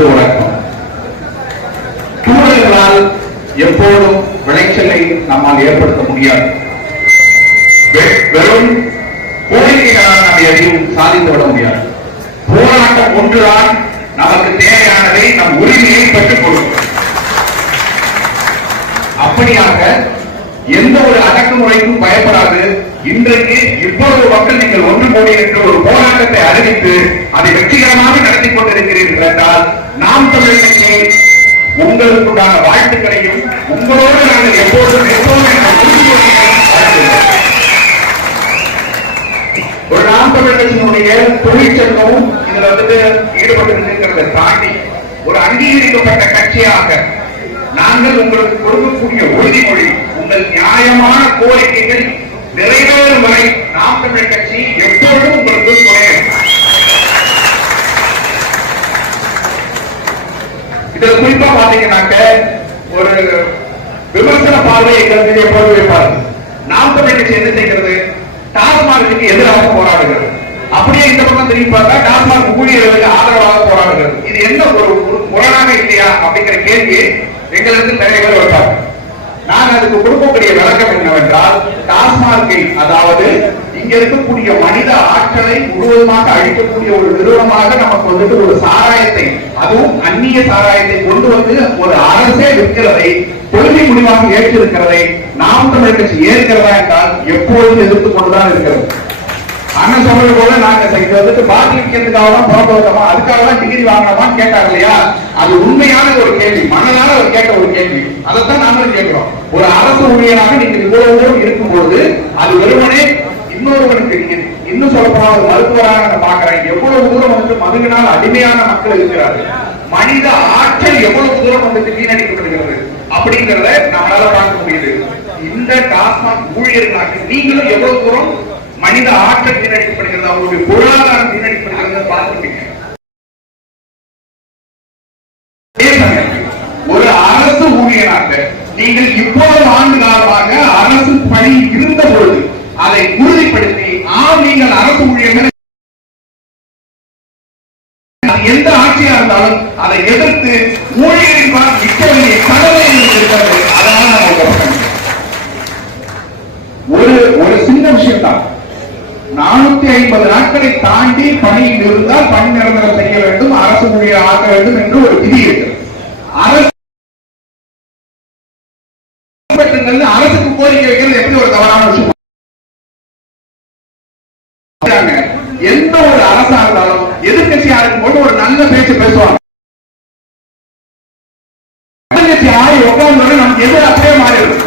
அன்பு வணக்கம். சூழல்களால் எப்போதும் விளைச்சலை நம்மால் ஏற்படுத்த முடியாது. வெறும் கோரிக்கைகளால் நாம் எதையும் சாதித்து விட முடியாது. போராட்டம் ஒன்றுதான் நமக்கு தேவையானதை நம் உரிமையை பெற்றுக் கொடுக்கும் அப்படியாக எந்த ஒரு அடக்குமுறைக்கும் பயப்படாது. இன்றைக்கு இவ்வளவு மக்கள் நீங்கள் ஒன்று கூடி என்று ஒரு போராட்டத்தை அறிவித்து அதை வெற்றிகரமாக நடத்தி கொண்டிருக்கிறீர்கள் என்றால் நாம் தமிழ் கட்சி உங்களுக்குண்டான வாழ்த்துக்களையும் உங்களோடு நாங்கள் எப்போதும் ஒரு நாம் தமிழ் கட்சியினுடைய தொழிற்சங்கமும் இதுல வந்துட்டு ஈடுபட்டிருக்கிறத தாண்டி ஒரு அங்கீகரிக்கப்பட்ட கட்சியாக நாங்கள் உங்களுக்கு கொடுக்கக்கூடிய உறுதிமொழி உங்கள் நியாயமான கோரிக்கைகள் நிறைவேறும் வரை நாம் தமிழ் கட்சி எப்பொழுதும் உங்களுக்கு துணை இதுல குறிப்பா பாத்தீங்கன்னாக்க ஒரு விமர்சன பார்வையை எங்களுக்கு எப்போது வைப்பாரு. நாம் தமிழ் கட்சி என்ன செய்கிறது? டாஸ்மார்க்கு எதிராக போராடுகிறது. அப்படியே இந்த பக்கம் திரும்பி பார்த்தா டாஸ்மாக் ஊழியர்களுக்கு ஆதரவாக போராடுகிறது. இது என்ன ஒரு முரணாக இல்லையா அப்படிங்கிற கேள்வி எங்களுக்கு நிறைய பேர் வைப்பாங்க. நான் அதுக்கு கொடுக்கக்கூடிய விளக்கம் என்னவென்றால் டாஸ்மார்க்கை அதாவது இங்க இருக்கக்கூடிய மனித ஆற்றலை முழுவதுமாக அழிக்கக்கூடிய ஒரு நிறுவனமாக நமக்கு வந்துட்டு ஒரு சாராயத்தை அதுவும் சாராயத்தை கொண்டு வந்து ஒரு அரசே விற்கிறதை கொள்கை முடிவாக ஏற்றிருக்கிறதை நாம் தமிழ் கட்சி ஏற்கிறதா என்றால் எப்பொழுதும் எதிர்த்து கொண்டுதான் இருக்கிறது. அண்ணன் சொல்றது போல நாங்க இது வந்துட்டு பாட்டி விற்கிறதுக்காக தான் பிறப்பு வந்தோமா அதுக்காக தான் டிகிரி வாங்கினோமா கேட்டாங்க இல்லையா? அது உண்மையான ஒரு கேள்வி மனதால அவர் கேட்ட ஒரு கேள்வி. அதைத்தான் நாங்களும் கேட்கிறோம். ஒரு அரசு ஊழியராக நீங்க இவ்வளவு தூரம் இருக்கும்போது அது வெறுமனே இன்னொருவனுக்கு நீங்க இன்னும் சொல்ல போனா ஒரு மருத்துவராக நான் பாக்குறேன் எவ்வளவு தூரம் வந்து மதுவினால் அடிமையான மக்கள் இருக்கிறார்கள். மனித ஆற்றல் எவ்வளவு தூரம் வந்துட்டு வீணடிக்கப்படுகிறது? அப்படிங்கறத நம்மளால பார்க்க முடியுது. இந்த டாஸ்மாக் ஊழியர்களாக நீங்களும் எவ்வளவு தூரம் மனித ஆற்றல் வீணடிக்கப்படுகிறது அவருடைய பொருளாதாரம் வீணடிக்கப்படுகிறது பார்த்துட்டீங்க ஒரு அரசு ஊழியராக நீங்கள் இவ்வளவு ஆண்டு காலமாக அரசு பணி இருந்த பொழுது அதை உறுதிப்படுத்தி ஆம் நீங்கள் அரசு ஊழியர்கள் எந்த ஆட்சியா இருந்தாலும் அதை எதிர்த்து ஊழியரின் பால் வேண்டிய கடமை இருக்கிறது அதனால நம்ம ஒரு ஒரு சின்ன விஷயம் தான் நானூத்தி ஐம்பது நாட்களை தாண்டி பணியில் இருந்தால் பணி நிரந்தரம் செய்ய வேண்டும் அரசு ஊழியர் ஆக்க வேண்டும் என்று ஒரு விதி இருக்கு. அரசு அரசுக்கு கோரிக்கை வைக்கிறது எப்படி ஒரு தவறான விஷயம்? எந்த ஒரு அரசா இருந்தாலும் எதிர்கட்சியா இருக்கும்போது ஒரு நல்ல பேச்சு பேசுவாங்க. ஆறு உட்கார்ந்து நமக்கு எது அப்படியே மாறிடும்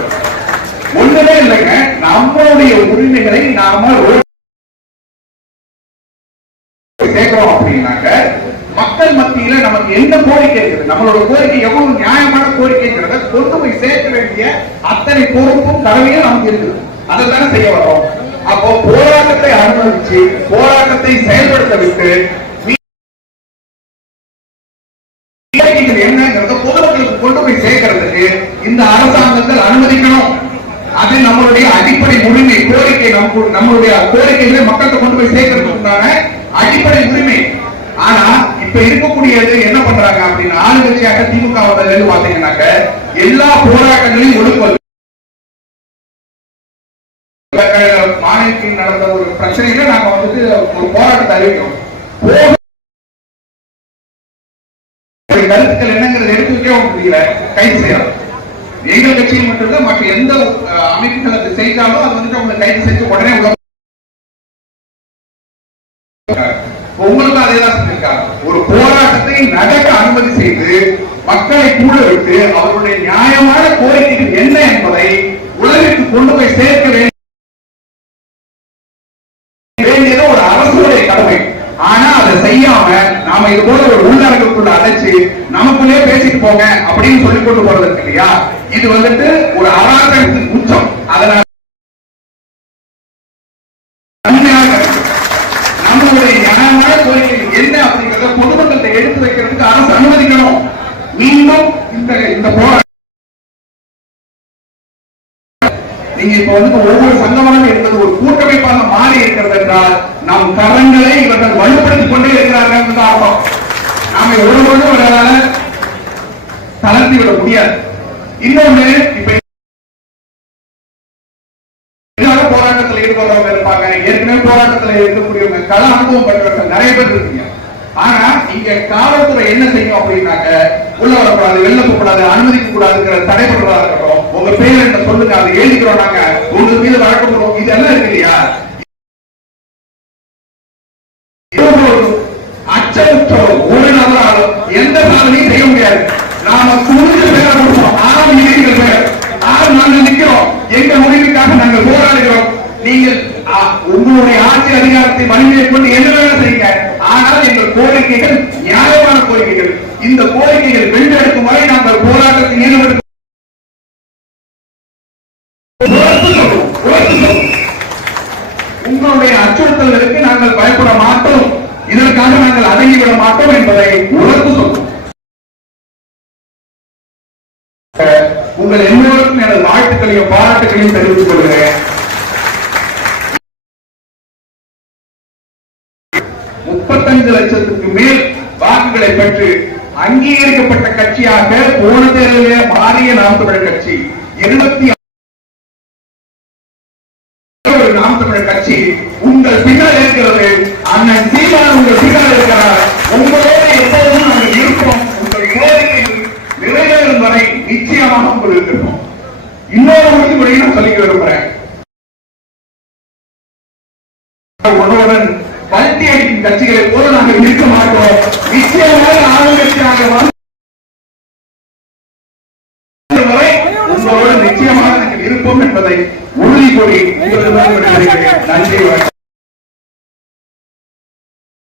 ஒண்ணுமே இல்லைங்க. நம்மளுடைய உரிமைகளை நாம ஒரு சேர்க்கிறோம் அப்படின்னாக்க மக்கள் மத்தியில நமக்கு என்ன கோரிக்கை இருக்குது? நம்மளோட கோரிக்கை எவ்வளவு நியாயமான கோரிக்கைங்கிறத கொண்டு போய் சேர்க்க வேண்டிய அத்தனை பொறுப்பும் கடமையும் நமக்கு இருக்குது. அதை தானே செய்ய வரோம் அப்போ போராட்டத்தை அனுமதிச்சு போராட்டத்தை செயல்படுத்த விட்டு மீ- என்னங்கிறத பொதுமக்களுக்கு கொண்டு போய் சேர்க்கறதுக்கு இந்த அரசாங்கத்தில் அனுமதிக்கணும். அது நம்மளுடைய அடிப்படை உரிமை கோரிக்கை நமக்கு நம்மளுடைய கோரிக்கைகளை மக்கள்கிட்ட கொண்டு போய் சேர்க்கறதுக்கு உண்டான அடிப்படை உரிமை. ஆனா இப்ப இருக்கக்கூடியது என்ன பண்றாங்க அப்படின்னு ஆளுங்கட்சியாக திமுக வந்ததுல பாத்தீங்கன்னாக்க எல்லா போராட்டங்களையும் ஒடுக்குவது. மாநிலத்தில் நடந்த ஒரு பிரச்சனையில நாங்க வந்துட்டு ஒரு போராட்டத்தை அறிவிக்கிறோம். கருத்துக்கள் என்னங்கிறத எடுத்து வைக்க முடியல கைது செய்யலாம் எங்கள் கட்சியில் மட்டும்தான் மற்ற எந்த அமைப்புகள் அது செய்தாலும் அது வந்துட்டு அவங்க கைது செஞ்சு உடனே உள்ள உங்களுக்கு அதே தான் செஞ்சிருக்காங்க ஒரு போராட்டத்தை நடக்க அனுமதி செய்து மக்களை கூட விட்டு அவருடைய நியாயமான கோரிக்கைகள் என்ன என்பதை உலகிற்கு கொண்டு போய் சேர்க்க வேண்டியது ஒரு அரசுடைய கடமை. ஆனா அதை செய்யாம நாம இது போல ஒரு உள்ளரங்குக்குள்ள அடைச்சு நமக்குள்ளே பேசிட்டு போங்க அப்படின்னு சொல்லி கொண்டு போறது இருக்கு இல்லையா? இது வந்துட்டு ஒரு அராஜகத்தின் உச்சம். அதனால நம்மளுடைய நியாயமான கோரிக்கைகள் என்ன அப்படிங்கறத பொதுமக்கள்கிட்ட எடுத்து வைக்கிறதுக்கு அரசு அனுமதிக்கணும். மீண்டும் இந்த இந்த போராட்டம். நீங்க இப்ப வந்து ஒவ்வொரு சங்கமாக என்பது ஒரு கூட்டமைப்பாக மாறி இருக்கிறது என்றால் நம் கரங்களை இவர்கள் வலுப்படுத்திக் கொண்டே இருக்கிறார்கள் என்று அர்த்தம் நாம ஒரு முடியாது. இன்னொன்னு இப்ப போராட்டத்தில் ஈடுபடுறவங்க இருப்பாங்க. ஏற்கனவே போராட்டத்தில் இருக்கக்கூடியவங்க கள அனுபவம் பெற்றவர்கள் நிறைய பேர் இருக்கீங்க ஆனா இங்க காவல்துறை என்ன செய்யும் அப்படின்னாக்க உள்ள வரக்கூடாது வெளில போகக்கூடாது அனுமதிக்க கூடாதுங்கிற தடைபடுறதா இருக்கட்டும் உங்க பேர் என்ன சொல்லுங்க அதை எழுதிக்கிறோம் நாங்க உங்க மீது வழக்கு போடுவோம் இதெல்லாம் இருக்கு இல்லையா? அச்சமுற்ற ஒரு நபராலும் எந்த சாதனையும் செய்ய முடியாது. நாம துணிஞ்ச பேரை கொடுப்போம் ஆறு நீதிகள் பேர். ஆறு நாங்கள் நிற்கிறோம். எங்க முடிவுக்காக நாங்கள் போராடுகிறோம். நீங்கள் உங்களுடைய ஆட்சி அதிகாரத்தை மனிதனை கொண்டு என்ன வேணாலும் செய்யுங்க? ஆனால் எங்கள் கோரிக்கைகள் நியாயமான கோரிக்கைகள். இந்த கோரிக்கைகள் வென்றெடுக்கும் வரை நாங்கள் போராட்டத்தில் ஈடுபட்டு உங்களுடைய அச்சுறுத்தல்களுக்கு நாங்கள் பயப்பட மாட்டோம். இதற்காக நாங்கள் அடங்கிவிட மாட்டோம் என்பதை உணர்ந்து உங்கள் எல்லோருக்கும் எனது வாழ்த்துக்களையும் பாராட்டுகளையும் தெரிவித்துக் கொள்கிறேன். முப்பத்தஞ்சு லட்சத்துக்கு மேல் வாக்குகளை பெற்று அங்கீகரிக்கப்பட்ட கட்சியாக போன தேர்தலிலே மாறிய நாம் தமிழர் கட்சி. இருபத்தி நாம் தமிழர் கட்சி. உங்கள் பின்னால் இருக்கிற அண்ணன் சீமான் உங்கள் பின்னால் இருக்கிறார் உங்களோடு எப்போதும் நாங்கள் இருப்போம் உங்கள் கோரிக்கைகள் நிறைவேறும் வரை நிச்சயமாக உங்கள் இன்னொரு உறுதிமொழியை நான் சொல்லிக்க விரும்புறேன். உணவுடன் பல்டி அடிக்கும் கட்சிகளை போல நாங்கள் இருக்க மாட்டோம். நிச்சயமாக ஆளுங்கட்சியாக வந்து வரை உங்களோடு நிச்சயமாக நாங்கள் இருப்போம் என்பதை உறுதி கூறி நன்றி